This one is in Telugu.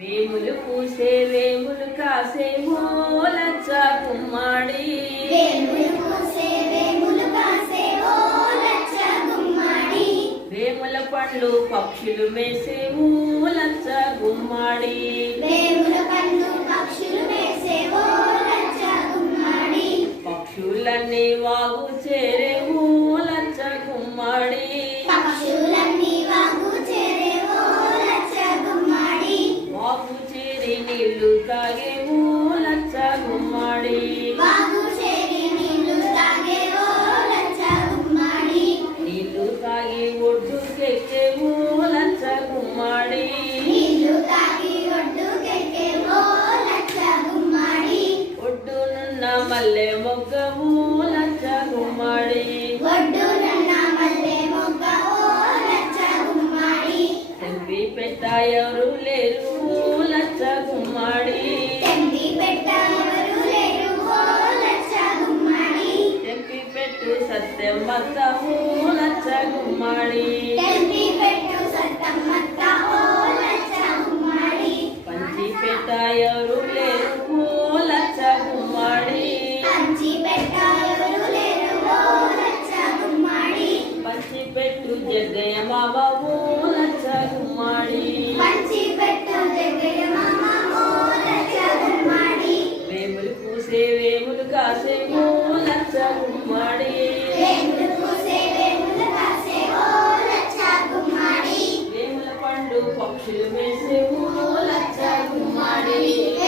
వేములు పూసే వేములు కాసే మూలచ్చ గుమ్మాడి వేములు పండ్లు పక్షులు మేసే మూలచ్చ గుమ్మడి పక్షులన్నీ వాగు చేరే మూలచ్చ గుమ్మాడి నీళ్ళు తాగే మూలచ్చ గుమ్మాడి వాగు చేరి నీళ్ళు తాగే ఓ లచ్చ గుమ్మడి నీళ్ళు తాగి ఒడ్డుకెక్కే ఓ లచ్చ గుమ్మడి ఒడ్డునున్న మల్లె మొగ్గ మూలచ్చ గుమ్మాడి ఒడ్డునున్న మల్లె మొగ్గ ఓ లచ్చ గుమ్మడి తెంపి పెట్టాయరు లేరు మూలచ్చ పెట్టు సత్యం మత్త మూలచ్చ గుమ్మాడి తెంపి పెట్టు సత్తమ్మత్త ఓ లచ్చ గుమ్మడి పంచి పంచి పెట్టెవరు లేరు ఓ లచ్చ గుమ్మడి పంచి పెట్టు జగ్గయ్య మామ మూలచ్చ గుమ్మాడి పంచి పెట్టు జగయ్య మామ ఓ లచ్చ గుమ్మడి పక్షులు మెసేవు లచ్చ గుమ్మడి.